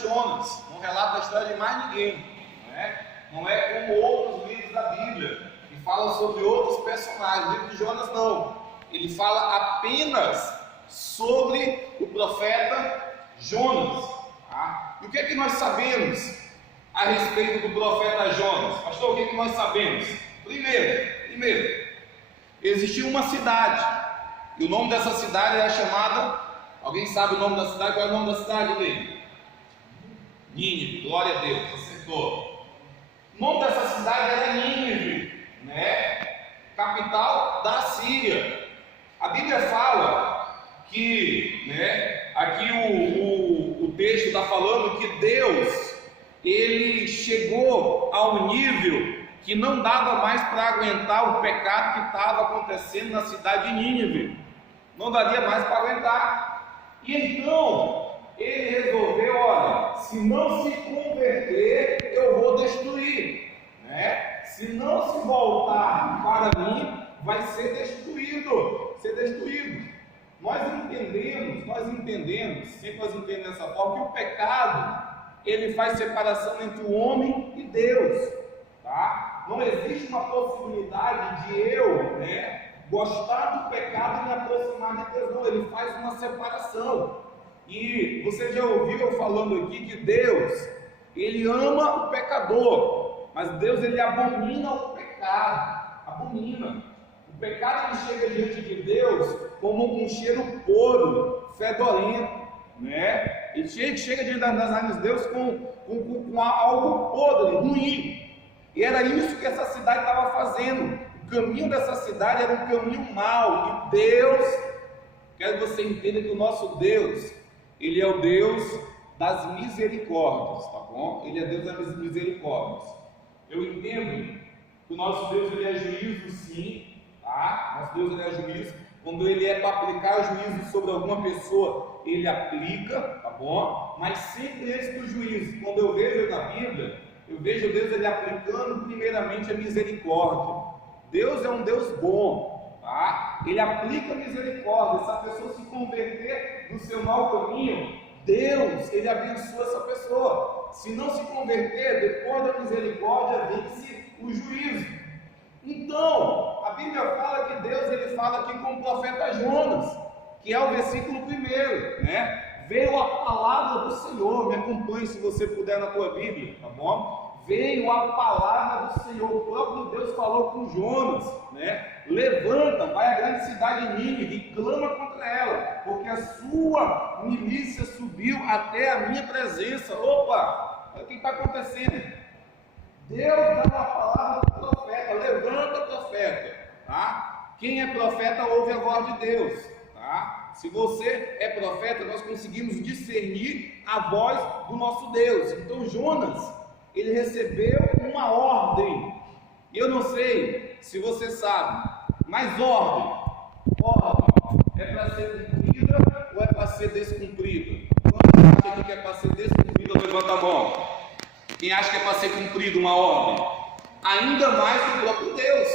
de Jonas, não relata a história de mais ninguém, não é como outros livros da Bíblia, que falam sobre outros personagens. O livro de Jonas não, ele fala apenas sobre o profeta Jonas. Tá? E o que é que nós sabemos a respeito do profeta Jonas? Pastor, o que é que nós sabemos? Primeiro, existia uma cidade, e o nome dessa cidade era chamada, alguém sabe o nome da cidade? Qual é o nome da cidade dele? Nínive, glória a Deus, acertou. O nome dessa cidade era Nínive, capital da Síria. A Bíblia fala que, aqui o texto está falando que Deus, ele chegou ao nível que não dava mais para aguentar o pecado que estava acontecendo na cidade de Nínive, não daria mais para aguentar, e então ele resolveu, olha, se não se converter, eu vou destruir, se não se voltar para mim, vai ser destruído. Nós entendemos, sempre nós entendemos dessa forma, que o pecado, ele faz separação entre o homem e Deus, tá? Não existe uma possibilidade de eu, gostar do pecado e me aproximar de Deus, não, ele faz uma separação. E você já ouviu eu falando aqui que Deus, ele ama o pecador, mas Deus, ele abomina o pecado, O pecado, ele chega diante de Deus como um cheiro podre, fedorento, Ele chega diante das mãos de Deus com algo podre, ruim. E era isso que essa cidade estava fazendo. O caminho dessa cidade era um caminho mau. E Deus, quero que você entenda que o nosso Deus, ele é o Deus das misericórdias, tá bom? Ele é Deus das misericórdias. Eu entendo que o nosso Deus, ele é juízo, sim, tá? Nosso Deus, ele é juízo. Quando ele é para aplicar o juízo sobre alguma pessoa, ele aplica, tá bom? Mas sempre antes do juízo, quando eu vejo na Bíblia, eu vejo Deus, ele aplicando primeiramente a misericórdia. Deus é um Deus bom, tá? Ele aplica a misericórdia. Se a pessoa se converter do seu mau caminho, Deus, ele abençoa essa pessoa. Se não se converter, depois da misericórdia vence o juízo. Então, a Bíblia fala que Deus, ele fala aqui com o profeta Jonas, que é o versículo 1, Veio a palavra do Senhor, me acompanhe se você puder na tua Bíblia, tá bom? Veio a palavra do Senhor, o próprio Deus falou com Jonas, Levanta, vai à grande cidade de Nínive e clama contra ela, porque a sua milícia subiu até a minha presença. Opa, olha o que está acontecendo. Deus dá uma palavra para o profeta, levanta profeta, tá? Quem é profeta ouve a voz de Deus, tá? Se você é profeta, nós conseguimos discernir a voz do nosso Deus. Então Jonas, ele recebeu uma ordem, e eu não sei se você sabe, mas ordem é para ser cumprida ou é para ser descumprida? Quem acha que é para ser descumprida, levanta a mão. Quem acha que é para ser cumprida uma ordem? Ainda mais que o próprio Deus,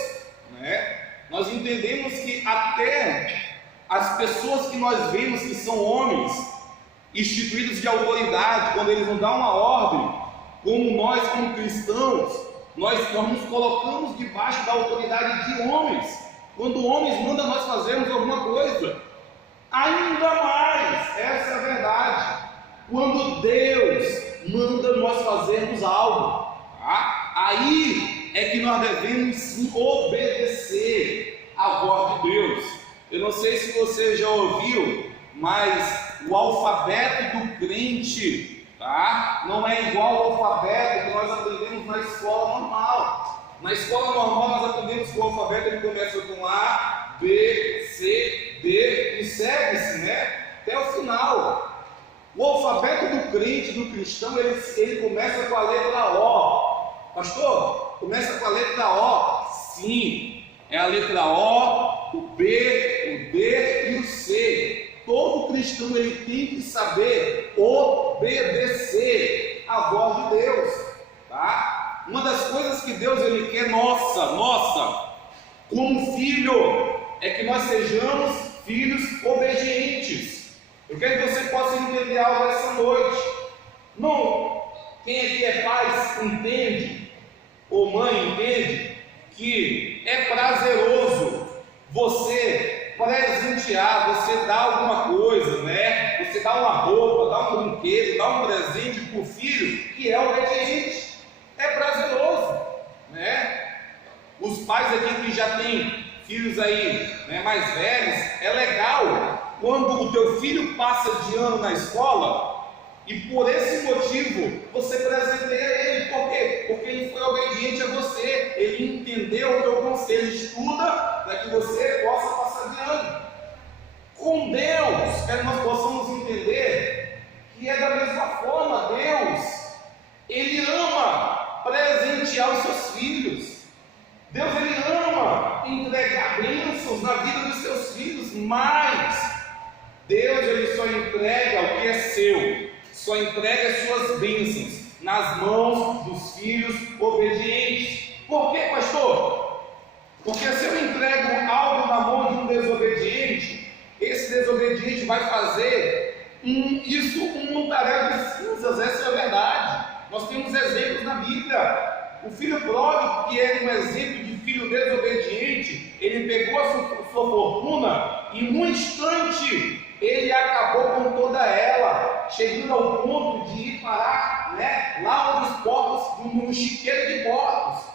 Nós entendemos que até as pessoas que nós vemos que são homens, instituídos de autoridade, quando eles nos dão uma ordem, como nós como cristãos, nós nos colocamos debaixo da autoridade de homens. Quando homens mandam nós fazermos alguma coisa, ainda mais, essa é a verdade, quando Deus manda nós fazermos algo, tá? Aí é que nós devemos sim obedecer à voz de Deus. Eu não sei se você já ouviu, mas o alfabeto do crente, tá? Não é igual ao alfabeto que nós aprendemos na escola normal. Na escola normal nós aprendemos que o alfabeto ele começa com A, B, C, D e segue-se, até o final. O alfabeto do crente, do cristão, ele começa com a letra O. Pastor, começa com a letra O? Sim, é a letra O, o B, o D e o C. Todo cristão ele tem que saber obedecer à voz de Deus, tá? Uma das coisas que Deus ele quer nossa, como filho, é que nós sejamos filhos obedientes. Eu quero que você possa entender algo essa noite. Não entende, ou mãe entende, que é prazeroso você presentear, você dar alguma coisa, né? Você dá uma roupa, dá um brinquedo, dá um presente para o filho que é obediente. É prazeroso, né? Os pais aqui que já têm filhos aí, né, mais velhos, é legal quando o teu filho passa de ano na escola e por esse motivo você presenteia ele. Por quê? Porque ele foi obediente a você, ele entendeu o teu conselho, estuda para que você possa passar de ano. Com Deus, quero que nós possamos entender que é da mesma forma. Deus, Ele ama presentear os seus filhos. Deus, Ele ama entregar bênçãos na vida dos seus filhos, mas Deus, Ele só entrega o que é seu, só entrega as suas bênçãos nas mãos dos filhos obedientes. Por quê, pastor? Porque se eu entrego algo na mão de um desobediente, esse desobediente vai fazer um tarefa de cinzas. Essa é a verdade. Nós temos exemplos na Bíblia. O filho pródigo, que era um exemplo de filho desobediente, ele pegou a sua fortuna e em um instante ele acabou com toda ela, chegando ao ponto de ir parar, né, lá onde os porcos, no chiqueiro de porcos.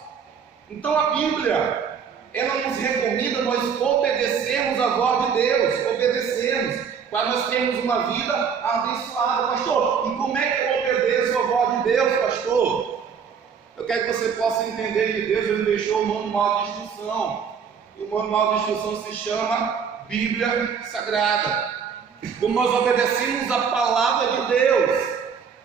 Então a Bíblia, ela nos recomenda nós obedecermos a voz de Deus, obedecermos, para nós termos uma vida abençoada. Pastor, e como é que eu obedeço a voz de Deus, pastor? Eu quero que você possa entender que Deus, Ele deixou um manual de instrução, e o manual de instrução se chama Bíblia Sagrada. Como nós obedecemos a palavra de Deus,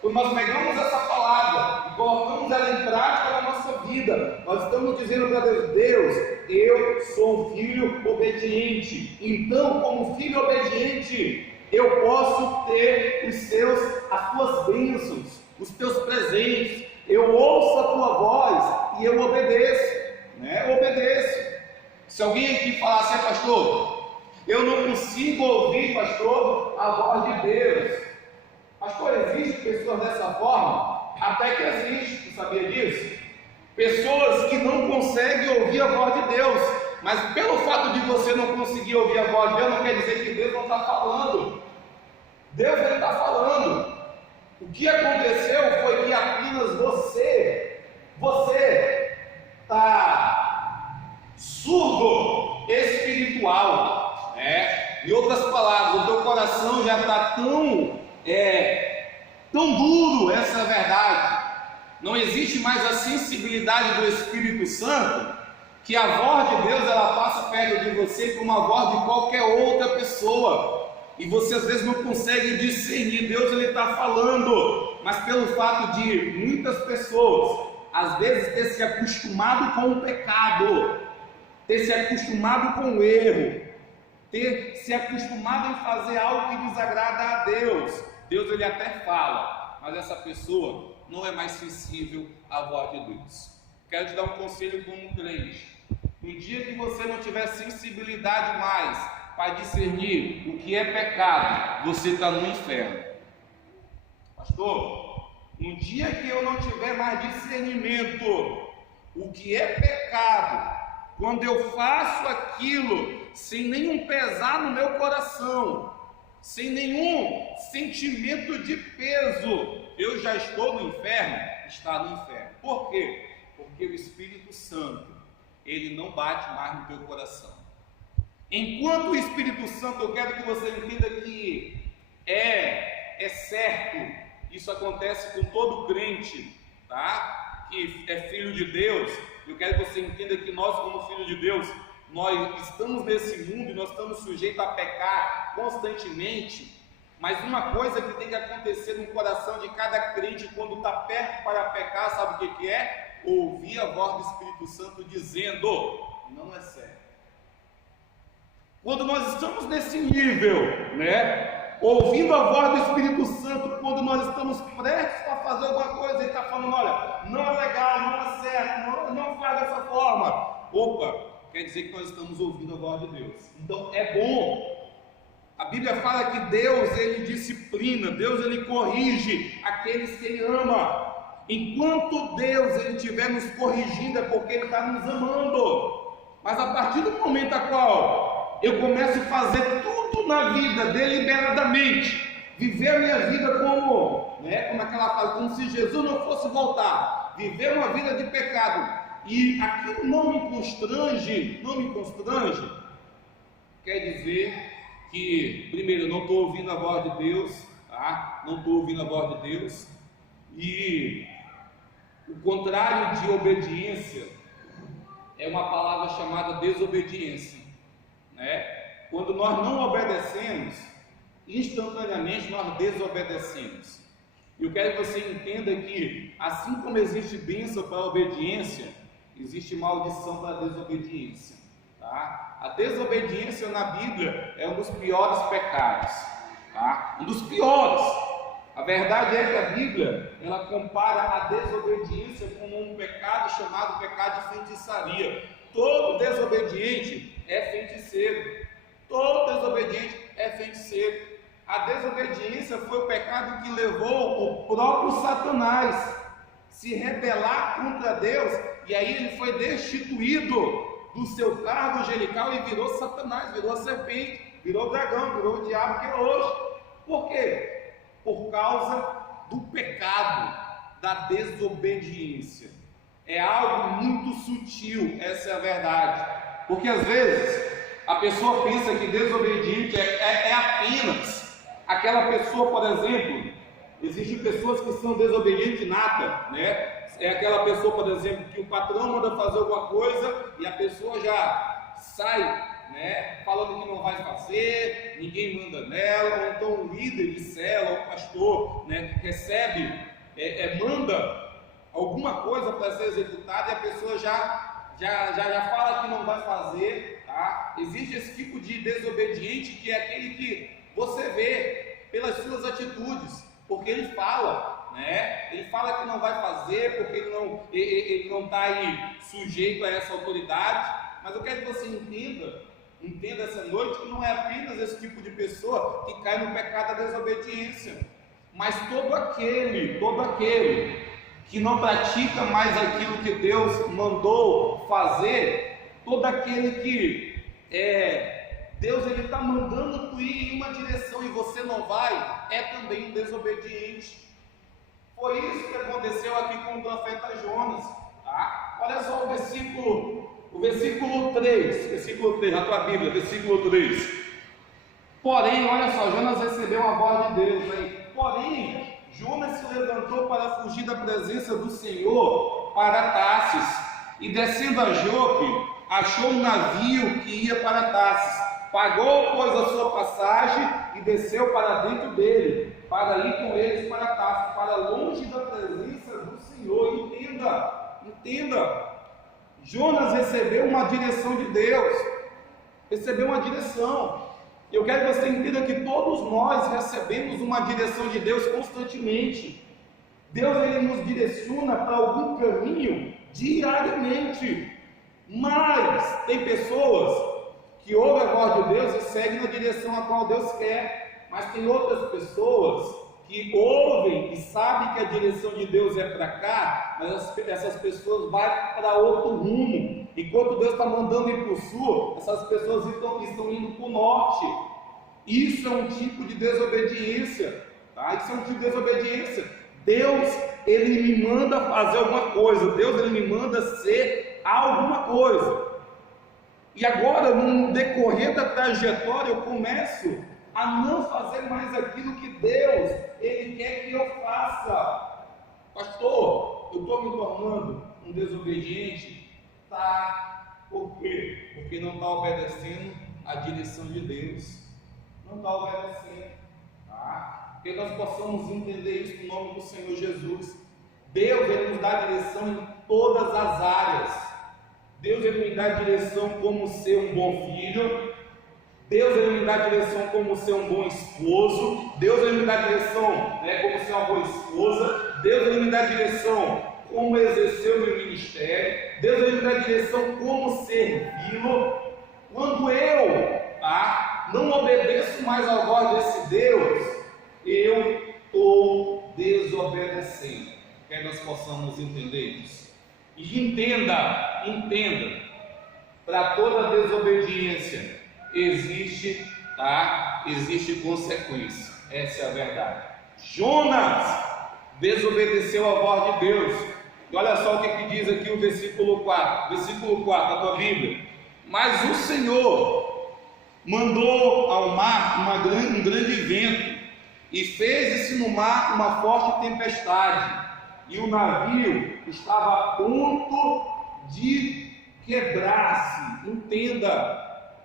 quando nós pegamos essa palavra e colocamos ela em prática na nossa vida, nós estamos dizendo para Deus: Deus, eu sou um filho obediente, então como filho obediente, eu posso ter as tuas bênçãos, os teus presentes, eu ouço a tua voz e eu obedeço, né? Eu obedeço. Se alguém aqui falar assim: pastor, eu não consigo ouvir, pastor, a voz de Deus. Pastor, existe pessoas dessa forma? Até que existe, tu sabia disso? Pessoas que não conseguem ouvir a voz de Deus, mas pelo fato de você não conseguir ouvir a voz de Deus, não quer dizer que Deus não está falando. Deus, Ele está falando. O que aconteceu foi que apenas você está surdo espiritual, né? Em outras palavras, o teu coração já está tão duro, essa é a verdade. Não existe mais a sensibilidade do Espírito Santo, que a voz de Deus, ela passa perto de você como a voz de qualquer outra pessoa, e você às vezes não consegue discernir. Deus, Ele está falando, mas pelo fato de muitas pessoas às vezes ter se acostumado com o pecado, ter se acostumado com o erro, ter se acostumado em fazer algo que desagrada a Deus, Deus, Ele até fala, mas essa pessoa não é mais sensível à voz de Deus. Quero te dar um conselho como crente: no dia que você não tiver sensibilidade mais para discernir o que é pecado, você está no inferno. Pastor, no dia que eu não tiver mais discernimento o que é pecado, quando eu faço aquilo sem nenhum pesar no meu coração, sem nenhum sentimento de peso, eu já estou no inferno. Está no inferno. Por quê? Porque o Espírito Santo, ele não bate mais no teu coração. Enquanto o Espírito Santo, eu quero que você entenda que é certo, isso acontece com todo crente, tá? Que é filho de Deus. Eu quero que você entenda que nós, como filho de Deus, nós estamos nesse mundo e nós estamos sujeitos a pecar constantemente, mas uma coisa que tem que acontecer no coração de cada crente quando está perto para pecar, sabe o que é? Ouvir a voz do Espírito Santo dizendo: não é certo. Quando nós estamos nesse nível, né, ouvindo a voz do Espírito Santo, quando nós estamos prestes a fazer alguma coisa, Ele está falando: olha, não é legal, não é certo, não faz dessa forma. Opa, quer dizer que nós estamos ouvindo a voz de Deus. Então é bom. A Bíblia fala que Deus, Ele disciplina, Deus, Ele corrige aqueles que Ele ama. Enquanto Deus ele estiver nos corrigindo, é porque Ele está nos amando. Mas a partir do momento a qual eu começo a fazer tudo na vida deliberadamente, viver a minha vida como aquela frase, como se Jesus não fosse voltar, viver uma vida de pecado, e aquilo não me constrange, quer dizer que, primeiro, eu não estou ouvindo a voz de Deus, tá? Não estou ouvindo a voz de Deus, e o contrário de obediência é uma palavra chamada desobediência, né? Quando nós não obedecemos, instantaneamente nós desobedecemos. Eu quero que você entenda que, assim como existe bênção para a obediência, existe maldição para a desobediência, tá? A desobediência na Bíblia é um dos piores pecados, tá? Um dos piores. A verdade é que a Bíblia, ela compara a desobediência como um pecado chamado pecado de feitiçaria. Todo desobediente é feiticeiro. Todo desobediente é feiticeiro. A desobediência foi o pecado que levou o próprio Satanás se rebelar contra Deus, e aí ele foi destituído do seu cargo angelical e virou Satanás, virou a serpente, virou o dragão, virou o diabo que é hoje. Por quê? Por causa do pecado, da desobediência. É algo muito sutil, essa é a verdade. Porque às vezes a pessoa pensa que desobediente é apenas aquela pessoa, por exemplo, existem pessoas que são desobedientes nata, né? É aquela pessoa, por exemplo, que o patrão manda fazer alguma coisa e a pessoa já sai, né, falando que não vai fazer, ninguém manda nela, ou então o líder de célula, o pastor, né, recebe, manda alguma coisa para ser executada e a pessoa já fala que não vai fazer, tá? Existe esse tipo de desobediente que é aquele que você vê pelas suas atitudes, porque ele fala, né? Ele fala que não vai fazer, porque ele não está aí sujeito a essa autoridade. Mas eu quero que você entenda essa noite que não é apenas esse tipo de pessoa que cai no pecado da desobediência, mas todo aquele que não pratica mais aquilo que Deus mandou fazer, todo aquele que Deus ele está mandando tu ir em uma direção e você não vai, é também um desobediente. Foi isso que aconteceu aqui com o profeta Jonas, tá? Olha só o versículo 3, na tua Bíblia, versículo 3. Porém, olha só, Jonas recebeu uma voz de Deus aí. Porém, Jonas se levantou para fugir da presença do Senhor para Tarsis, e descendo a Jope, achou um navio que ia para Tarsis. Pagou, pois, a sua passagem e desceu para dentro dele, para ir com eles para Tarsis, para longe da presença do Senhor. Entenda. Jonas recebeu uma direção de Deus, recebeu uma direção. Eu quero que você entenda que todos nós recebemos uma direção de Deus constantemente. Deus ele nos direciona para algum caminho diariamente, mas tem pessoas que ouvem a voz de Deus e seguem na direção a qual Deus quer, mas tem outras pessoas que ouvem e sabem que a direção de Deus é para cá, mas essas pessoas vão para outro rumo. Enquanto Deus está mandando ir para o sul, essas pessoas estão indo para o norte. Isso é um tipo de desobediência, tá? Isso é um tipo de desobediência. Deus, ele me manda fazer alguma coisa, Deus, ele me manda ser alguma coisa. E agora, no decorrer da trajetória, eu começo a não fazer mais aquilo que Deus, ele quer que eu faça. Pastor, eu estou me tornando um desobediente? Tá. Por quê? Porque não está obedecendo a direção de Deus. Não está obedecendo. Tá? Que nós possamos entender isso no nome do Senhor Jesus. Deus, ele nos dá direção em todas as áreas. Deus, ele me dá direção como ser um bom filho. Deus, ele me dá direção como ser um bom esposo. Deus, ele me dá direção como ser uma boa esposa. Deus, ele me dá direção como exercer o meu ministério. Deus, ele me dá direção como servi-lo. Quando eu não obedeço mais à voz desse Deus, eu estou desobedecendo. quer nós possamos entender isso. E entenda, para toda desobediência existe consequência. Essa é a verdade. Jonas desobedeceu a voz de Deus. E olha só o que diz aqui o versículo 4 da tua Bíblia. Mas o Senhor mandou ao mar um grande vento, e fez-se no mar uma forte tempestade, e o navio estava a ponto de quebrar-se. Entenda,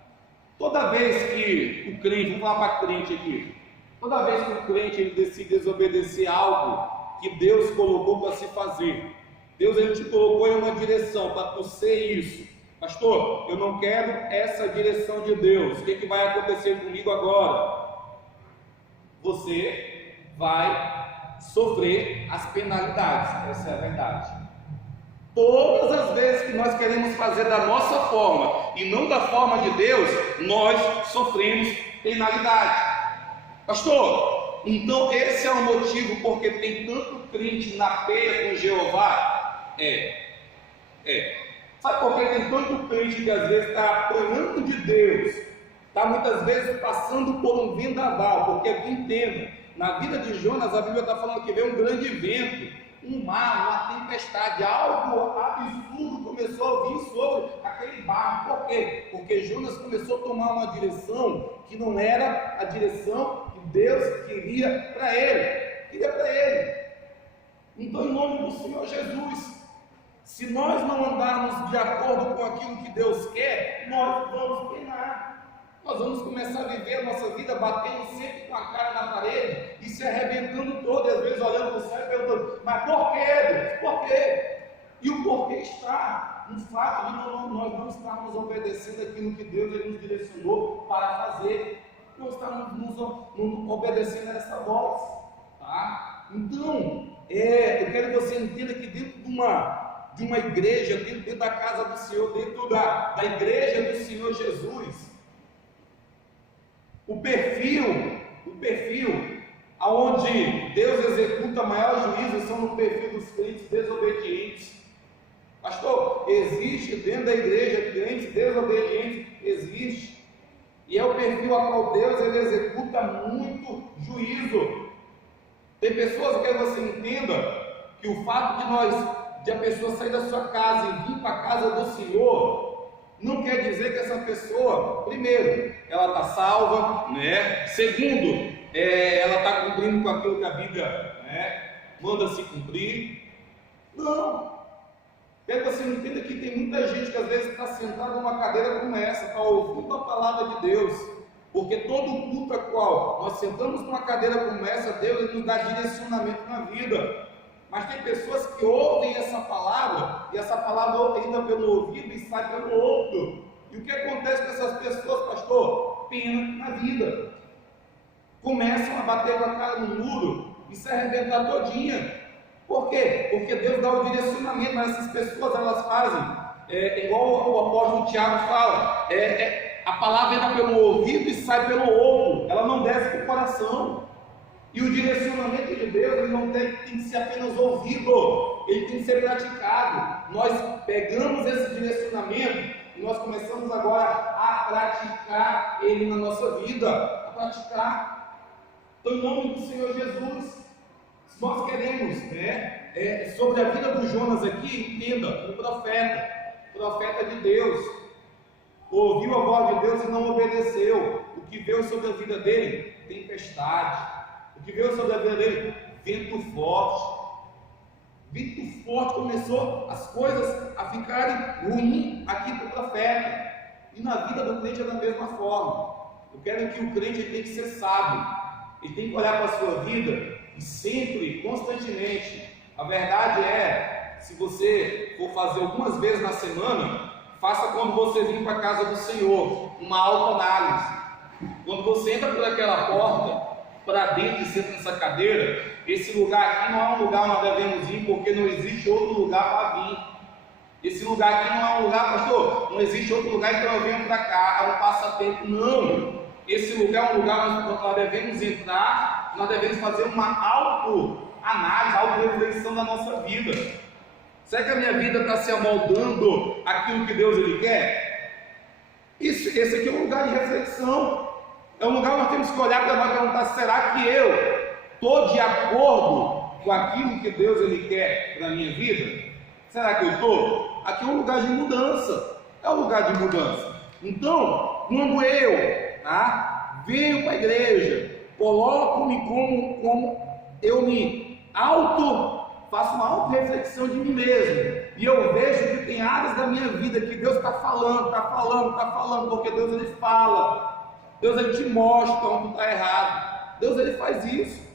toda vez que o crente, vamos falar para crente aqui, toda vez que o crente ele decide desobedecer algo que Deus colocou para se fazer, Deus ele te colocou em uma direção para tu ser isso. Pastor, eu não quero essa direção de Deus. O que vai acontecer comigo agora? Você vai sofrer as penalidades. Essa é a verdade. Todas as vezes que nós queremos fazer da nossa forma e não da forma de Deus, nós sofremos penalidade. Pastor, então esse é o motivo porque tem tanto crente na peia com Jeová? Sabe por que tem tanto crente que às vezes está apanhando de Deus, está muitas vezes passando por um vendaval? Porque entenda, na vida de Jonas a Bíblia está falando que veio um grande vento, um mar, uma tempestade, algo absurdo começou a vir sobre aquele barco. Por quê? Porque Jonas começou a tomar uma direção que não era a direção que Deus queria para ele. Então, em nome do Senhor Jesus, se nós não andarmos de acordo com aquilo que Deus quer, nós vamos penar. Nós vamos começar a viver a nossa vida batendo sempre com a cara na parede e se arrebentando todo, e às vezes olhando para o céu e perguntando: mas por quê, Deus? Por quê? E o porquê está no fato de nós não estarmos obedecendo aquilo que Deus ele nos direcionou para fazer. Não estamos nos obedecendo a essa voz. Tá? Então, eu quero que você entenda que dentro de uma igreja, dentro da casa do Senhor, dentro da igreja do Senhor Jesus, o perfil aonde Deus executa maior juízo são no perfil dos crentes desobedientes. Pastor, existe dentro da igreja crentes desobedientes? Existe. E é o perfil a qual Deus ele executa muito juízo. Tem pessoas, eu quero que você entenda que o fato de a pessoa sair da sua casa e vir para a casa do Senhor não quer dizer que essa pessoa, primeiro, ela está salva, né? Segundo, ela está cumprindo com aquilo que a Bíblia, né, manda se cumprir. Não. Quero que você entenda que tem muita gente que às vezes está sentada numa cadeira como essa, está ouvindo a palavra de Deus, porque todo culto a qual nós sentamos numa cadeira como essa, Deus ele nos dá direcionamento na vida. Mas tem pessoas que ouvem essa palavra, e essa palavra entra pelo ouvido e sai pelo outro. E o que acontece com essas pessoas, pastor? Pena na vida. Começam a bater com a cara no muro e se arrebentar todinha. Por quê? Porque Deus dá o direcionamento, mas essas pessoas elas fazem, igual o apóstolo Tiago fala, a palavra entra pelo ouvido e sai pelo outro, ela não desce para o coração. E o direcionamento de Deus ele não tem que ser apenas ouvido, ele tem que ser praticado. Nós pegamos esse direcionamento e nós começamos agora a praticar ele na nossa vida, a praticar. Então, em nome do Senhor Jesus, se nós queremos, sobre a vida do Jonas aqui, entenda, o profeta de Deus, ouviu a voz de Deus e não obedeceu. O que veio sobre a vida dele? Tempestade. O que veio sobre a vida dele? Vento forte. Vento forte, começou as coisas a ficarem ruins aqui para o profeta. E na vida do crente é da mesma forma. Eu quero que o crente tem que ser sábio. Ele tem que olhar para a sua vida e sempre, constantemente. A verdade é, se você for fazer algumas vezes na semana, faça quando você vir para a casa do Senhor, uma autoanálise. Quando você entra por aquela porta, para dentro e senta nessa cadeira, esse lugar aqui não é um lugar onde devemos ir, porque não existe outro lugar para vir. Esse lugar aqui não é um lugar, pastor, não existe outro lugar, então eu venho para cá, é um passatempo. Não, esse lugar é um lugar onde nós devemos entrar, nós devemos fazer uma análise, auto-reflexão da nossa vida. Será que a minha vida está se amoldando àquilo que Deus Ele quer? Esse aqui é um lugar de reflexão. É um lugar onde nós temos que olhar para nós e perguntar: será que eu estou de acordo com aquilo que Deus Ele quer para a minha vida? Será que eu estou? Aqui é um lugar de mudança. É um lugar de mudança. Então, quando eu venho para a igreja, coloco-me como eu me faço uma auto-reflexão de mim mesmo, e eu vejo que tem áreas da minha vida que Deus está falando, porque Deus Ele fala, Deus Ele te mostra onde tu está errado, Deus Ele faz isso.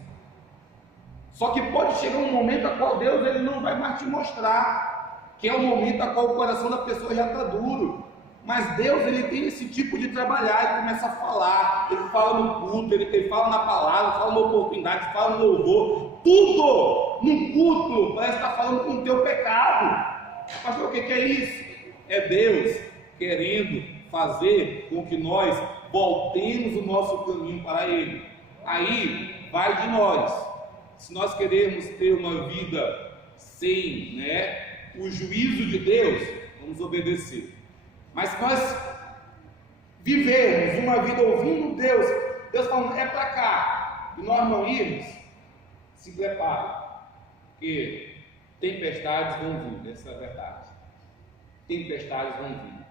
Só que pode chegar um momento a qual Deus Ele não vai mais te mostrar, que é o momento a qual o coração da pessoa já está duro. Mas Deus Ele tem esse tipo de trabalhar e começa a falar. Ele fala no culto, ele fala na palavra, fala na oportunidade, fala no louvor. Tudo no culto parece estar falando com o teu pecado. Pastor, o que é isso? É Deus querendo fazer com que nós voltemos o nosso caminho para Ele. Aí vai de nós. Se nós queremos ter uma vida sem o juízo de Deus, vamos obedecer. Mas se nós vivermos uma vida ouvindo Deus falando, é para cá, e nós não irmos, se prepare, porque tempestades vão vir, essa é a verdade. Tempestades vão vir.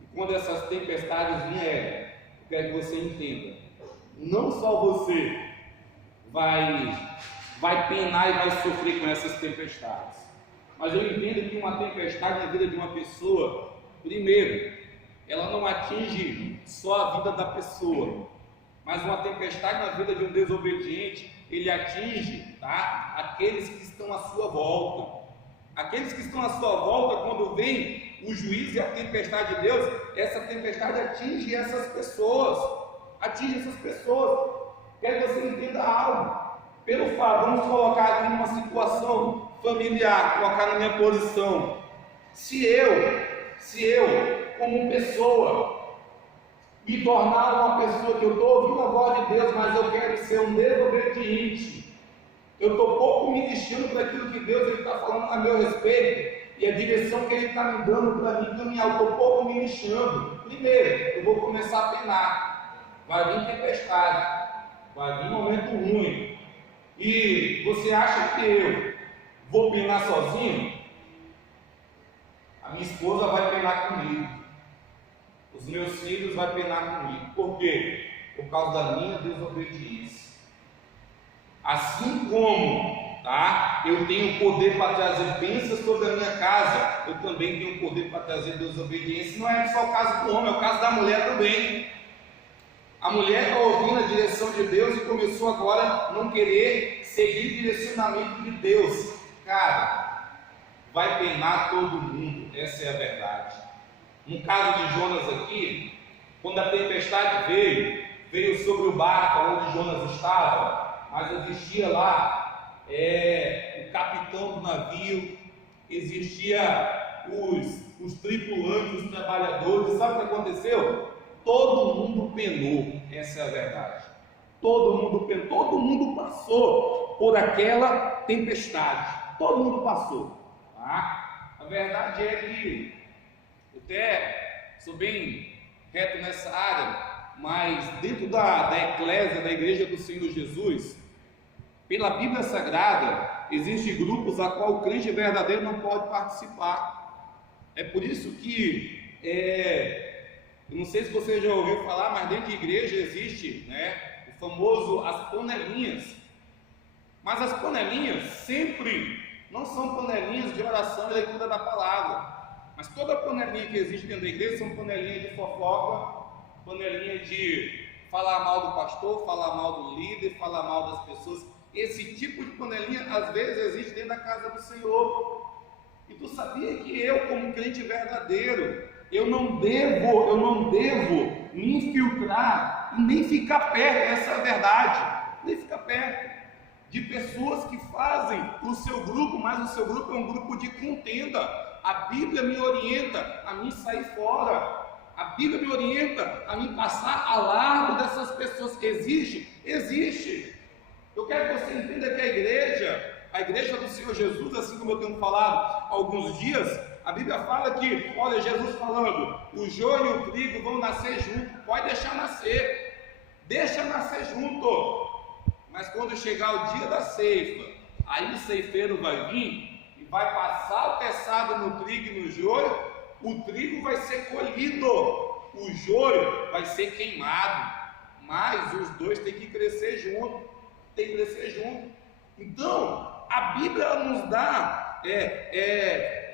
E quando essas tempestades vierem, eu quero que você entenda, não só você vai penar e vai sofrer com essas tempestades, mas eu entendo que uma tempestade na vida de uma pessoa, primeiro, ela não atinge só a vida da pessoa, mas uma tempestade na vida de um desobediente, ele atinge aqueles que estão à sua volta. Aqueles que estão à sua volta, quando vem o juízo e a tempestade de Deus, essa tempestade atinge essas pessoas. Quero que você entenda algo. Pelo fato, vamos colocar aqui numa situação familiar, colocar na minha posição. Se eu, como pessoa, me tornar uma pessoa que eu estou ouvindo a voz de Deus, mas eu quero ser um desobediente, eu estou pouco me lixando para aquilo que Deus está falando a meu respeito, e a direção que Ele está me dando para mim caminhar, eu estou pouco me lixando. Primeiro, eu vou começar a penar, vai vir tempestade, vai vir momento ruim, e você acha que eu vou penar sozinho? A minha esposa vai penar comigo, os meus filhos vão penar comigo. Por quê? Por causa da minha desobediência. Assim como eu tenho poder para trazer bênçãos sobre a minha casa, eu também tenho poder para trazer desobediência. Não é só o caso do homem, é o caso da mulher também. A mulher está ouvindo a direção de Deus e começou agora a não querer seguir o direcionamento de Deus. Cara, vai penar todo mundo, essa é a verdade. No caso de Jonas aqui, quando a tempestade veio sobre o barco onde Jonas estava, mas existia lá o capitão do navio, existia os tripulantes, os trabalhadores. Sabe o que aconteceu? Todo mundo penou, essa é a verdade. Todo mundo penou, todo mundo passou por aquela tempestade, todo mundo passou. A verdade é que eu até sou bem reto nessa área, mas dentro da eclésia, da igreja do Senhor Jesus, pela Bíblia Sagrada, existem grupos a qual o crente verdadeiro não pode participar. É por isso que eu não sei se você já ouviu falar, mas dentro de igreja existe o famoso as panelinhas. Mas as panelinhas sempre não são panelinhas de oração e leitura da palavra. Mas toda panelinha que existe dentro da igreja são panelinhas de fofoca, panelinha de falar mal do pastor, falar mal do líder, falar mal das pessoas. Esse tipo de panelinha às vezes existe dentro da casa do Senhor. E tu sabia que eu, como crente verdadeiro, eu não devo me infiltrar e nem ficar perto, essa é a verdade, nem ficar perto de pessoas que fazem o seu grupo, mas o seu grupo é um grupo de contenda. A Bíblia me orienta a mim sair fora, a Bíblia me orienta a mim passar ao largo dessas pessoas. Existe. Eu quero que você entenda que a igreja a igreja do Senhor Jesus, assim como eu tenho falado há alguns dias, a Bíblia fala que, olha, Jesus falando, o joio e o trigo vão nascer junto, pode deixar nascer, deixa nascer junto, mas quando chegar o dia da ceifa, aí o ceifeiro vai vir e vai passar o teçado no trigo e no joio, o trigo vai ser colhido, o joio vai ser queimado, mas os dois têm que crescer junto, Então, a Bíblia nos dá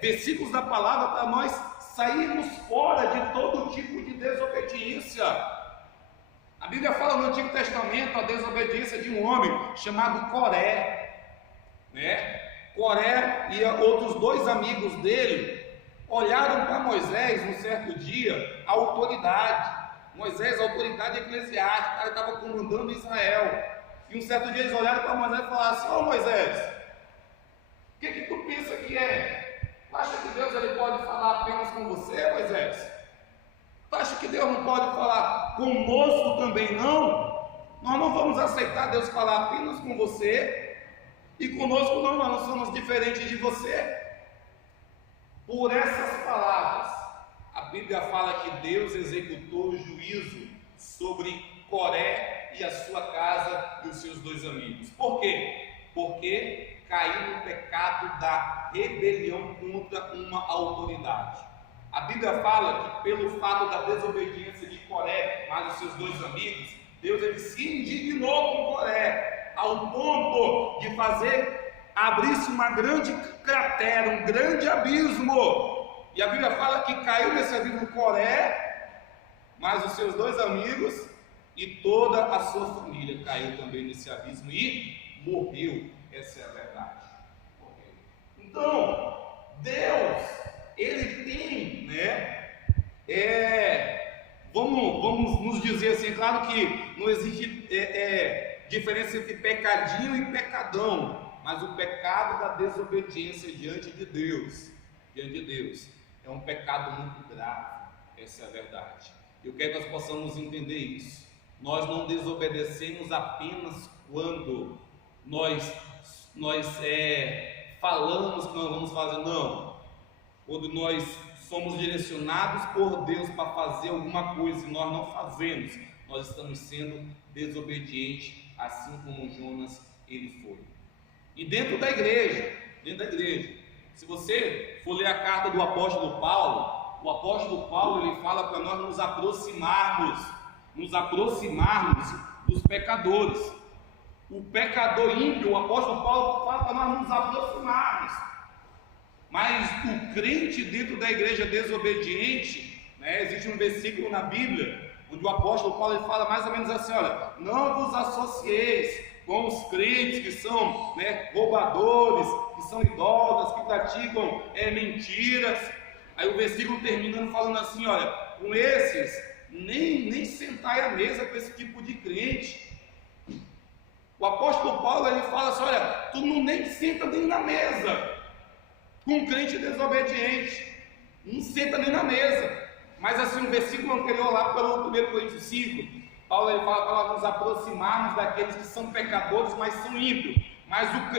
versículos da palavra para nós sairmos fora de todo tipo de desobediência. A Bíblia fala no Antigo Testamento a desobediência de um homem chamado Coré, Coré e outros dois amigos dele olharam para Moisés um certo dia, a autoridade. Moisés, a autoridade eclesiástica, o cara estava comandando Israel. E um certo dia eles olharam para Moisés e falaram assim: ô Moisés, o que tu pensa que é? Tu acha que Deus ele pode falar apenas com você, Moisés? Tu acha que Deus não pode falar conosco também não? Nós não vamos aceitar Deus falar apenas com você e conosco não, nós não somos diferentes de você. Por essas palavras, a Bíblia fala que Deus executou o juízo sobre Coré e a sua casa e os seus dois amigos. Por quê? Porque caiu no pecado da rebelião contra uma autoridade. A Bíblia fala que pelo fato da desobediência de Coré mais os seus dois amigos, Deus ele se indignou com Coré, ao ponto de fazer abrir-se uma grande cratera, um grande abismo. E a Bíblia fala que caiu nesse abismo Coré, mais os seus dois amigos, e toda a sua família caiu também nesse abismo e morreu. Essa é a verdade. Morreu. Então, Deus, ele tem, vamos nos dizer assim, claro que não existe diferença entre pecadinho e pecadão, mas o pecado da desobediência diante de Deus, é um pecado muito grave. Essa é a verdade. Eu quero que nós possamos entender isso. Nós não desobedecemos apenas quando nós falamos que nós vamos fazer, não. Quando nós somos direcionados por Deus para fazer alguma coisa e nós não fazemos, nós estamos sendo desobedientes, assim como Jonas ele foi. E dentro da igreja, se você for ler a carta do apóstolo Paulo, o apóstolo Paulo ele fala para nós nos aproximarmos dos pecadores. O pecador ímpio, o apóstolo Paulo fala para nós nos aproximarmos. Mas o crente dentro da igreja desobediente, existe um versículo na Bíblia onde o apóstolo Paulo ele fala mais ou menos assim: olha, não vos associeis com os crentes que são roubadores, que são idólatras, que praticam mentiras. Aí o versículo terminando falando assim: olha, com esses nem sentai à mesa com esse tipo de crente. O apóstolo Paulo ele fala assim: olha, tu não nem senta nem na mesa com um crente desobediente, não senta nem na mesa. Mas assim, um versículo anterior lá pelo 1 Coríntios 5, Paulo ele fala para nos aproximarmos daqueles que são pecadores, mas são ímpios. Mas o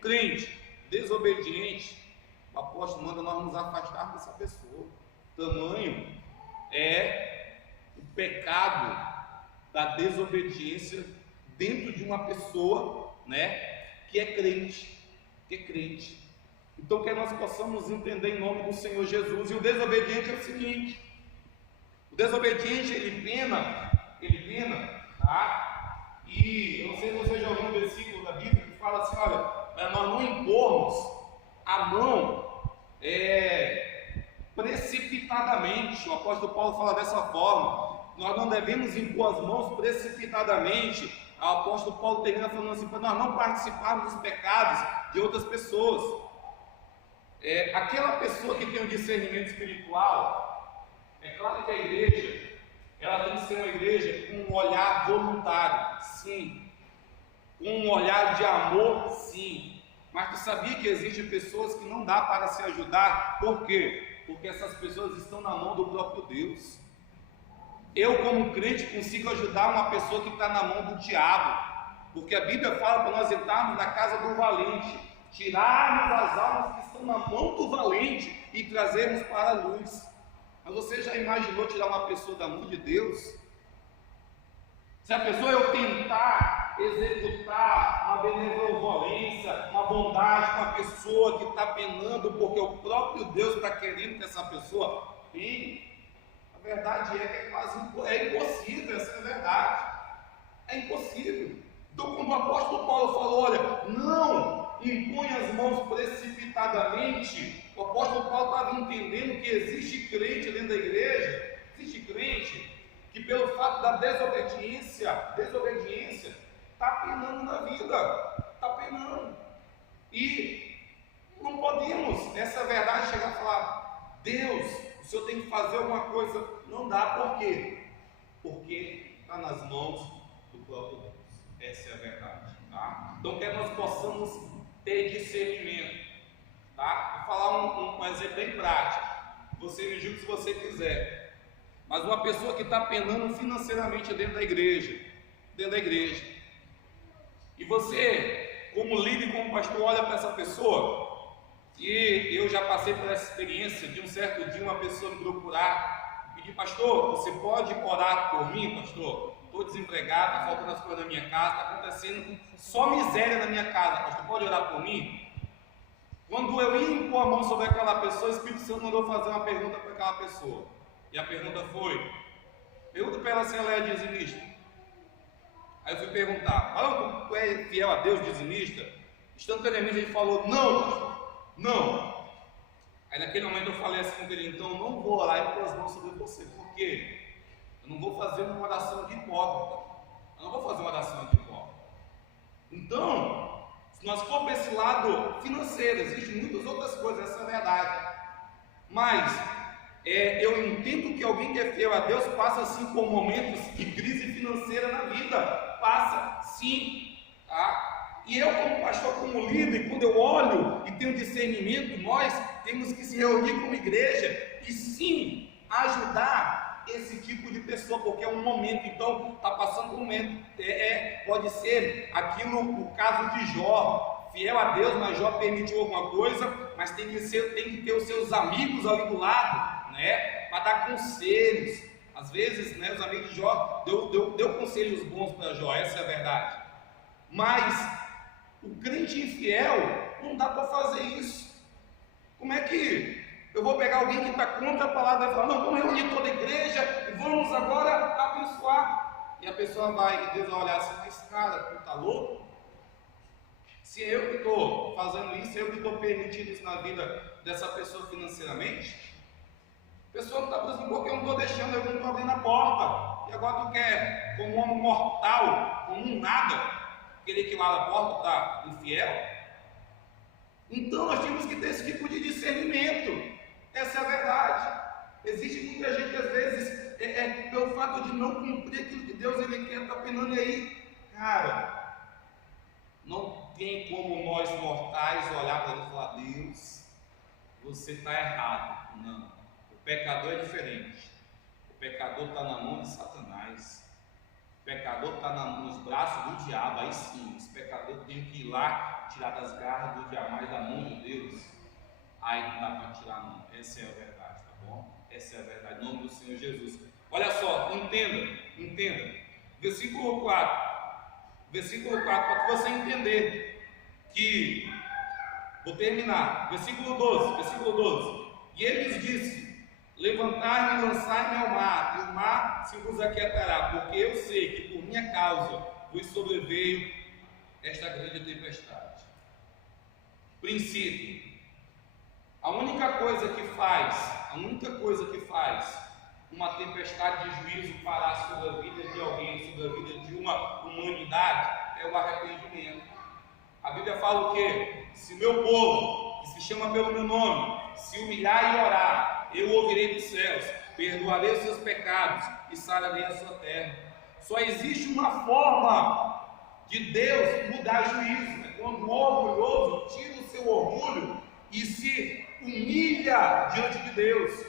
crente desobediente, o apóstolo manda nós nos afastarmos dessa pessoa. Tamanho é o pecado da desobediência dentro de uma pessoa, que é crente. Então que nós possamos entender em nome do Senhor Jesus. E o desobediente é o seguinte: o desobediente ele pena, tá? E eu não sei se você já ouviu um versículo da Bíblia que fala assim: olha, para nós não impormos a mão precipitadamente. O apóstolo Paulo fala dessa forma: nós não devemos impor as mãos precipitadamente. O apóstolo Paulo termina falando assim: para nós não participarmos dos pecados de outras pessoas. Aquela pessoa que tem um discernimento espiritual, é claro que a igreja ela tem que ser uma igreja com um olhar voluntário, sim, com um olhar de amor, sim. Mas tu sabia que existem pessoas que não dá para se ajudar? Por quê? Porque essas pessoas estão na mão do próprio Deus. Eu, como crente, consigo ajudar uma pessoa que está na mão do diabo. porque a Bíblia fala para nós entrarmos na casa do valente, tirarmos as almas que estão na mão do valente e trazermos para a luz. Mas você já imaginou tirar uma pessoa da mão de Deus? Se a pessoa eu tentar executar uma benevolência, uma bondade com a pessoa que está penando porque o próprio Deus está querendo que essa pessoa penhe, a verdade é que é impossível, essa é a verdade. É impossível. Então, quando o apóstolo Paulo falou, olha, não impõe as mãos precipitadamente, o apóstolo Paulo estava entendendo que existe crente dentro da igreja, existe crente que pelo fato da desobediência, está penando na vida, está penando. E não podemos, essa verdade, chegar a falar, Deus, o Senhor tem que fazer alguma coisa. Não dá, por quê? Porque está nas mãos do próprio Deus. Essa é a verdade, tá? Então, que nós possamos ter discernimento, tá? Vou falar um exemplo bem prático. Você me julga se você quiser. Mas uma pessoa que está penando financeiramente dentro da igreja, e você, como líder, como pastor, olha para essa pessoa, e eu já passei por essa experiência de um certo dia uma pessoa me procurar, pedir, pastor, você pode orar por mim, pastor? Estou desempregado, está faltando as coisas na minha casa, está acontecendo só miséria na minha casa, pastor, pode orar por mim? Quando eu ia impor a mão sobre aquela pessoa, o Espírito Santo mandou fazer uma pergunta para aquela pessoa. E a pergunta foi, pergunta para ela se ela é dizimista. Aí eu fui perguntar, tu é fiel a Deus, dizimista? Instantaneamente ele falou, não, pastor, não. Aí naquele momento eu falei assim com ele, então não vou orar e pôr as mãos sobre você. Por quê? Eu não vou fazer uma oração de hipócrita. Então, se nós for para esse lado financeiro, existem muitas outras coisas, essa é a verdade. Mas eu entendo que alguém que é fiel a Deus passa sim por momentos de crise financeira na vida, passa sim, tá? E eu como pastor, como líder, quando eu olho e tenho discernimento, nós temos que se reunir como igreja e sim ajudar esse tipo de pessoa, porque é um momento, então está passando por um momento, pode ser aquilo, o caso de Jó, fiel a Deus, mas Jó permitiu alguma coisa, mas tem que ter os seus amigos ali do lado, né, para dar conselhos. Às vezes, né, os amigos de Jó deu conselhos bons para Jó, essa é a verdade. Mas o crente infiel não dá para fazer isso. Como é que eu vou pegar alguém que está contra a palavra e falar, não, vamos reunir toda a igreja e vamos agora abençoar? E a pessoa vai, e Deus vai olhar assim, mas cara, tu está louco? Se eu que estou fazendo isso, eu que estou permitindo isso na vida dessa pessoa financeiramente, a pessoa não está pensando, porque eu não estou deixando, eu não estou abrindo a porta. E agora tu quer, como um homem mortal, como um nada, querer que lá a porta está infiel? Então nós temos que ter esse tipo de discernimento. Essa é a verdade. Existe muita gente, às vezes, pelo fato de não cumprir aquilo que Deus ele quer, está penando aí. Cara, não tem como nós mortais olhar para ele e falar, Deus, você está errado. Não. O pecador é diferente. O pecador está na mão de Satanás. O pecador está nos braços do diabo. Aí sim, esse pecador tem que ir lá, tirar das garras do diabo, mas da mão de Deus, aí não dá para tirar não. Essa é a verdade, tá bom? Essa é a verdade, em nome do Senhor Jesus. Olha só, entenda. Versículo 4, para você entender que, vou terminar, versículo 12. E ele lhes disse, levantai-me e lançai-me ao mar, e o mar se vos aquietará, porque eu sei que por minha causa vos sobreveio esta grande tempestade. Princípio. A única coisa que faz uma tempestade de juízo parar sobre a vida de alguém, sobre a vida de uma humanidade, é o arrependimento. A Bíblia fala o quê? Se meu povo, que se chama pelo meu nome, se humilhar e orar, eu ouvirei dos céus, perdoarei os seus pecados e sararei a sua terra. Só existe uma forma de Deus mudar juízo, é quando o orgulhoso tira o seu orgulho e se humilha diante de Deus.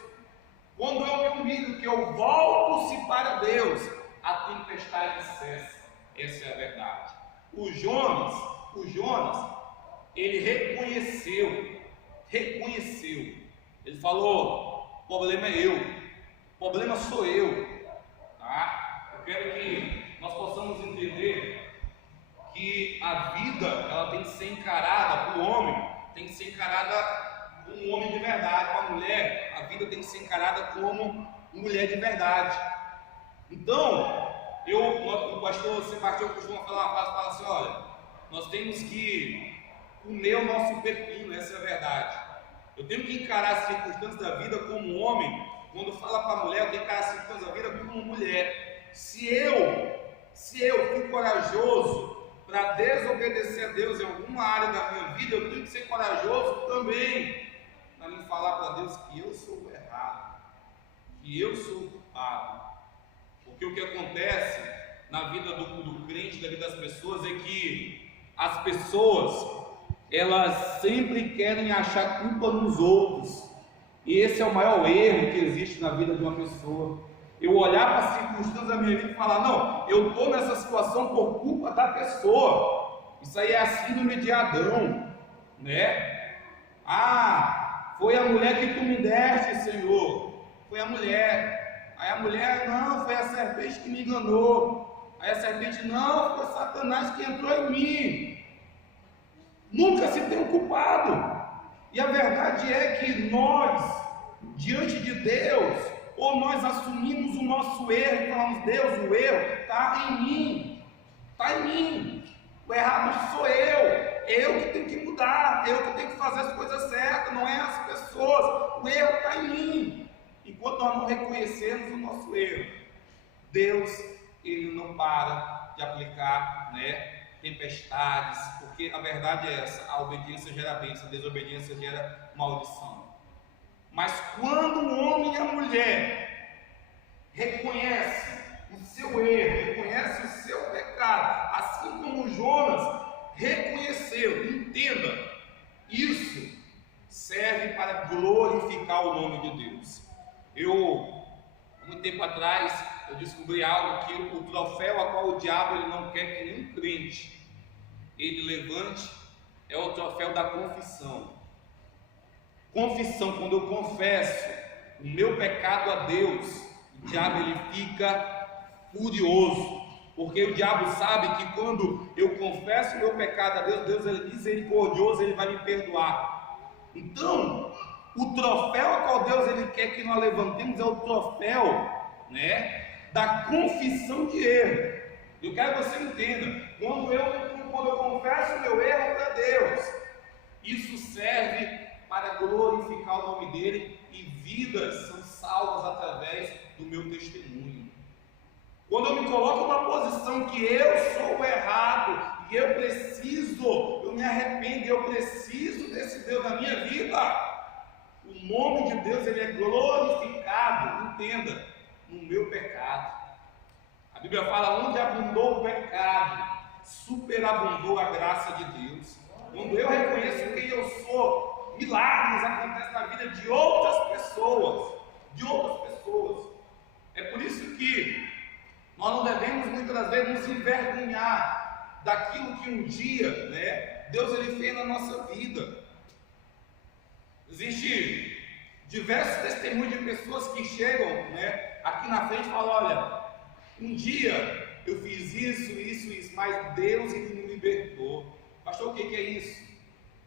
Quando eu me humilho, que eu volto-se para Deus, a tempestade cessa. Essa é a verdade. o Jonas, ele reconheceu, ele falou, o problema é eu, o problema sou eu, tá? Eu quero que nós possamos entender que a vida, ela tem que ser encarada, o homem tem que ser encarada como um homem de verdade, com a mulher, a vida tem que ser encarada como mulher de verdade. Então, o pastor Sebastião costuma falar uma frase, fala assim, olha, nós temos que comer o nosso pepino, essa é a verdade. Eu tenho que encarar as circunstâncias da vida como homem. Quando fala para a mulher, eu tenho que encarar as circunstâncias da vida como mulher. Se eu fui corajoso para desobedecer a Deus em alguma área da minha vida, eu tenho que ser corajoso também para me falar para Deus que eu sou o errado, que eu sou o culpado. Porque o que acontece na vida do crente, na vida das pessoas, é que as pessoas, elas sempre querem achar culpa nos outros, e esse é o maior erro que existe na vida de uma pessoa. Eu olhar para as circunstâncias da minha vida e falar, não, eu estou nessa situação por culpa da pessoa. Isso aí é a síndrome de Adão, né? Ah, foi a mulher que tu me deste, Senhor, foi a mulher. Aí a mulher, não, foi a serpente que me enganou. Aí a serpente, não, foi Satanás que entrou em mim. Nunca se tem um culpado. E a verdade é que nós, diante de Deus, ou nós assumimos o nosso erro e falamos, Deus, o erro está em mim. Está em mim. O errado sou eu que tenho que mudar, eu que tenho que fazer as coisas certas, não é as pessoas. O erro está em mim. Enquanto nós não reconhecermos o nosso erro, Deus, ele não para de aplicar, né, tempestades, porque a verdade é essa, a obediência gera bênção, a desobediência gera maldição. Mas quando o homem e a mulher reconhecem o seu erro, reconhecem o seu pecado, assim como Jonas reconheceu, entenda, isso serve para glorificar o nome de Deus. Muito tempo atrás, eu descobri algo que o troféu a qual o diabo ele não quer que nenhum crente ele levante é o troféu da confissão. Confissão, quando eu confesso o meu pecado a Deus, o diabo ele fica furioso, porque o diabo sabe que quando eu confesso o meu pecado a Deus, Deus ele é misericordioso, ele vai me perdoar. Então, o troféu a qual Deus ele quer que nós levantemos é o troféu, né, da confissão de erro. Eu quero que você entenda, quando eu confesso o meu erro para Deus, isso serve para glorificar o nome dele, e vidas são salvas através do meu testemunho. Quando eu me coloco numa posição que eu sou o errado, e eu me arrependo, eu preciso desse Deus na minha vida, o nome de Deus ele é glorificado, entenda, no meu pecado. A Bíblia fala, onde abundou o pecado, superabundou a graça de Deus. Quando eu reconheço quem eu sou, milagres acontecem na vida de outras pessoas, É por isso que nós não devemos muitas das vezes nos envergonhar daquilo que um dia, né, Deus ele fez na nossa vida. Existe diversos testemunhos de pessoas que chegam, né, aqui na frente e falam, olha, um dia eu fiz isso, mas Deus ele me libertou. Pastor, o que é isso?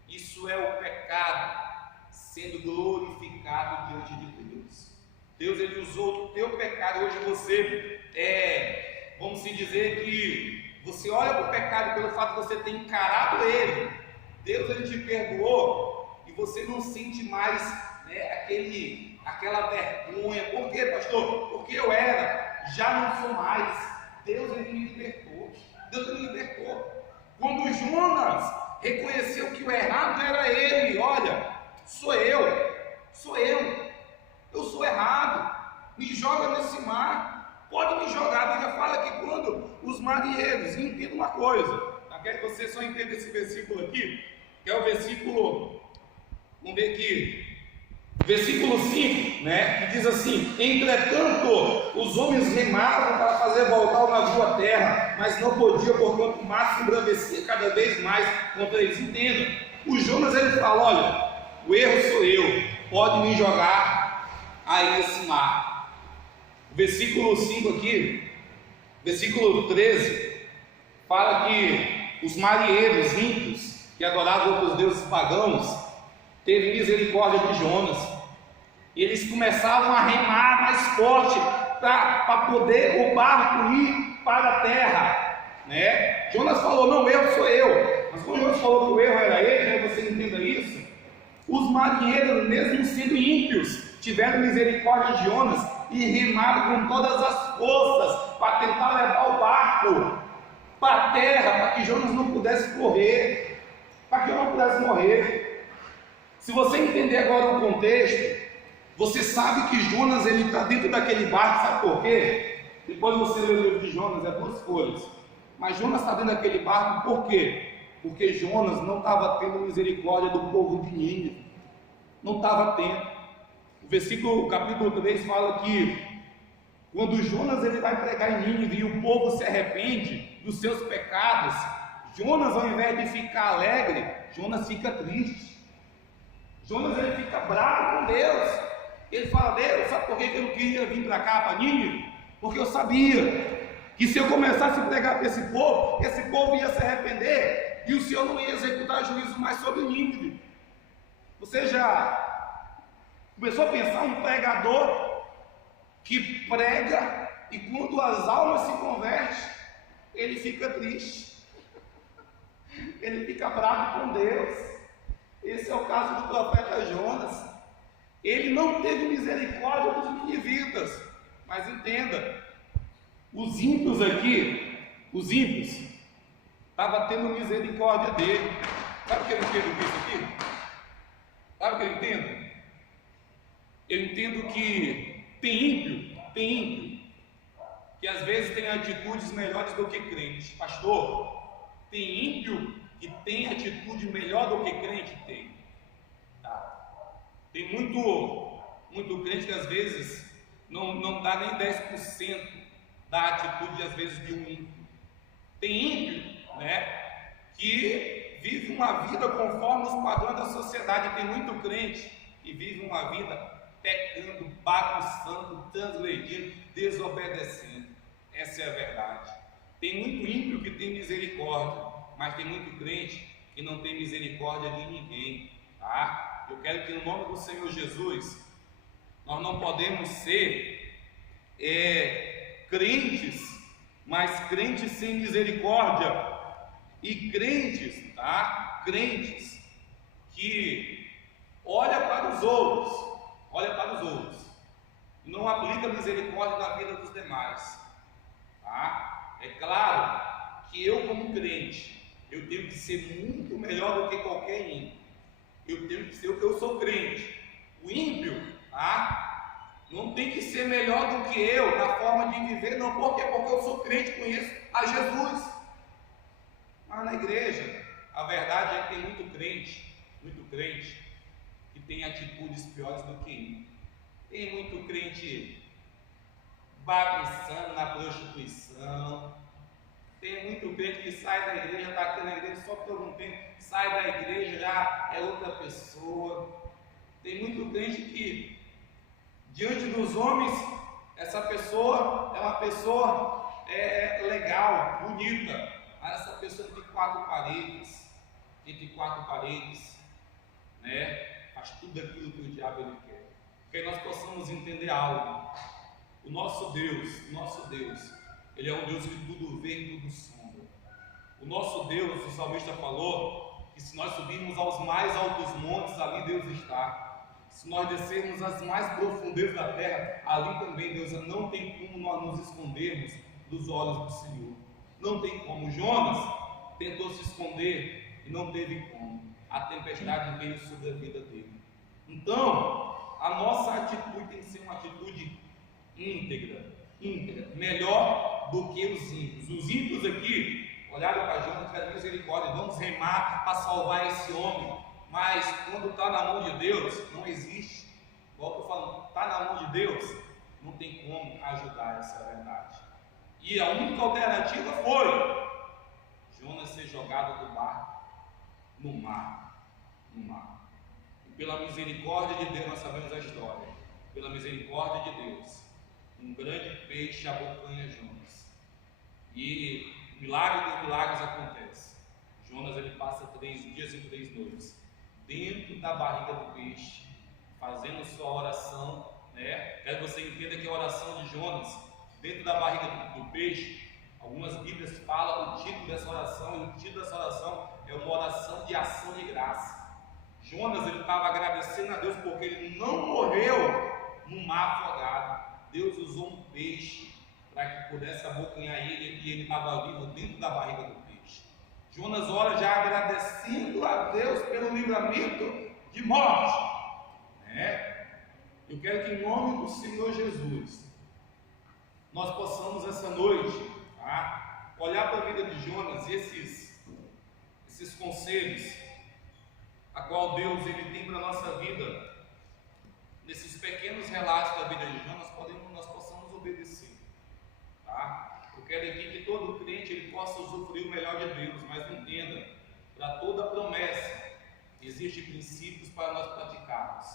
Isso é o pecado sendo glorificado diante de Deus. Deus ele usou o teu pecado. Hoje você vamos se dizer que você olha para o pecado pelo fato de você ter encarado ele. Deus ele te perdoou e você não sente mais, né, aquela vergonha. Por quê, pastor? Porque eu era, já não sou mais. Deus ele me libertou. Deus ele me libertou. Quando Jonas reconheceu que o errado era ele, olha, sou eu sou errado, me joga nesse mar, pode me jogar. A Bíblia fala que quando os marinheiros, e entenda uma coisa, tá? Quero que você só entenda esse versículo aqui, que é o versículo, vamos ver aqui, Versículo 5, né, que diz assim: entretanto, os homens remavam para fazer voltar o navio à terra, mas não podiam, porquanto o mar se embrandecia cada vez mais contra eles. Entendam, o Jonas ele fala: olha, o erro sou eu, pode me jogar aí nesse mar. Versículo 5 aqui, versículo 13, fala que os marinheiros ímpios, que adoravam outros deuses pagãos, teve misericórdia de Jonas. E eles começavam a remar mais forte para poder o barco ir para a terra, né? Jonas falou: não, o erro sou eu. Mas quando Jonas falou que o erro era ele, né, você entenda isso. Os marinheiros, mesmo sendo ímpios, tiveram misericórdia de Jonas e remaram com todas as forças para tentar levar o barco para a terra, para que Jonas não pudesse correr, para que eu não pudesse morrer. Se você entender agora o contexto, você sabe que Jonas ele está dentro daquele barco, sabe por quê? Depois você lê o livro de Jonas, é 2 folhas. Mas Jonas está dentro daquele barco por quê? Porque Jonas não estava tendo misericórdia do povo de Nínive. Não estava tendo. O capítulo 3 fala que quando Jonas ele vai pregar em Nínive e o povo se arrepende dos seus pecados, Jonas, ao invés de ficar alegre, Jonas fica triste. Jonas ele fica bravo com Deus. Ele fala: Deus, sabe por que eu não queria vir para cá, para Nínive? Porque eu sabia que se eu começasse a pregar para esse povo ia se arrepender e o Senhor não ia executar juízo mais sobre Nínive. Você já começou a pensar um pregador que prega e quando as almas se convertem, ele fica triste, ele fica bravo com Deus. Esse é o caso do profeta Jonas. Ele não teve misericórdia dos ninivitas. Mas entenda, os ímpios aqui, estavam tendo misericórdia dele. Sabe o que eu entendo disso aqui? Sabe o que eu entendo? Eu entendo que tem ímpio, que às vezes tem atitudes melhores do que crente. Pastor, tem ímpio que tem atitude melhor do que crente tem. Tá? Tem muito crente que às vezes não dá nem 10% da atitude às vezes de um ímpio. Tem ímpio, né, que vive uma vida conforme os padrões da sociedade. Tem muito crente que vive uma vida pecando, bagunçando, transgredindo, desobedecendo. Essa é a verdade. Tem muito ímpio que tem misericórdia, mas tem muito crente que não tem misericórdia de ninguém, tá? Eu quero que no nome do Senhor Jesus, nós não podemos ser crentes, mas crentes sem misericórdia, e crentes, tá? Crentes que olha para os outros, não aplica misericórdia na vida dos demais, tá? É claro que eu como crente, eu tenho que ser muito melhor do que qualquer ímpio. Eu tenho que ser o que eu sou crente. O ímpio, tá? Não tem que ser melhor do que eu na forma de viver, não. Por quê? Porque eu sou crente, conheço a Jesus. Mas na igreja, a verdade é que tem muito crente que tem atitudes piores do que ímpio. Tem muito crente bagunçando na prostituição. Tem muito crente que sai da igreja, está aqui na igreja só por algum tempo, sai da igreja, já é outra pessoa. Tem muito crente que, diante dos homens, essa pessoa é uma pessoa legal, bonita, mas essa pessoa entre quatro paredes, né, faz tudo aquilo que o diabo ele quer. Que nós possamos entender algo. O nosso Deus, Ele é um Deus que tudo vê e tudo sonda. O nosso Deus, o salmista falou, que se nós subirmos aos mais altos montes, ali Deus está. Se nós descermos às mais profundezas da terra, ali também Deus. Não tem como nós nos escondermos dos olhos do Senhor. Não tem como. Jonas tentou se esconder e não teve como. A tempestade veio sobre a vida dele. Então, a nossa atitude tem que ser uma atitude íntegra, melhor do que os ímpios. Os ímpios aqui olharam para Jonas e tiveram misericórdia, vamos remar para salvar esse homem. Mas quando está na mão de Deus, não existe. igual eu estou falando, está na mão de Deus, não tem como ajudar, essa é a verdade. E a única alternativa foi Jonas ser jogado do barco no mar. E pela misericórdia de Deus, nós sabemos a história. Pela misericórdia de Deus, um grande peixe abocanha Jonas. E o milagre dos milagres acontece. Jonas ele passa 3 dias e 3 noites dentro da barriga do peixe, fazendo sua oração, né? Quero que você entenda que a oração de Jonas dentro da barriga do peixe, algumas Bíblias falam o título dessa oração, e o título dessa oração é uma oração de ação de graça. Jonas ele estava agradecendo a Deus porque ele não morreu no mar afogado. Deus usou um peixe para que pudesse abocanhar ele, e ele estava vivo dentro da barriga do peixe. Jonas ora já agradecendo a Deus pelo livramento de morte, né? Eu quero que em nome do Senhor Jesus nós possamos essa noite, tá, olhar para a vida de Jonas e esses conselhos a qual Deus ele tem para a nossa vida. Nesses pequenos relatos da vida de Jonas, nós possamos obedecer, tá? Eu quero aqui que todo crente ele possa usufruir o melhor de Deus, mas entenda, para toda promessa existem princípios para nós praticarmos.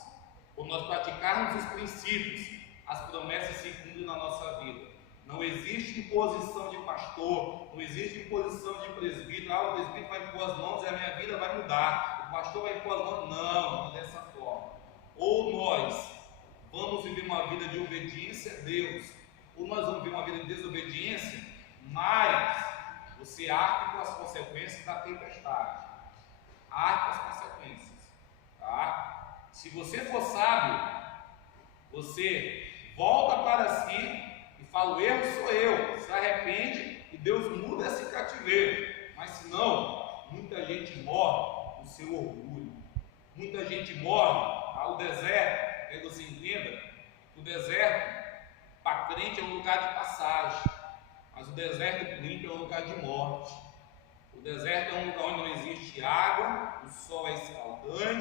Quando nós praticarmos os princípios, as promessas se cumprem na nossa vida. Não existe imposição de pastor, não existe imposição de presbítero. O presbítero vai impor as mãos e a minha vida vai mudar. O pastor vai impor as mãos. Não é dessa forma. Ou nós vamos viver uma vida de obediência a Deus, ou nós vamos viver uma vida de desobediência, mas você arca com as consequências da tempestade. Arca com as consequências, tá? Se você for sábio, você volta para si e fala: o erro sou eu, se arrepende e Deus muda esse cativeiro. Mas se não, muita gente morre no seu orgulho, muita gente morre ao deserto. Aí você entenda que o deserto para crente é um lugar de passagem, mas o deserto para o ímpio é um lugar de morte. O deserto é um lugar onde não existe água, o sol é escaldante,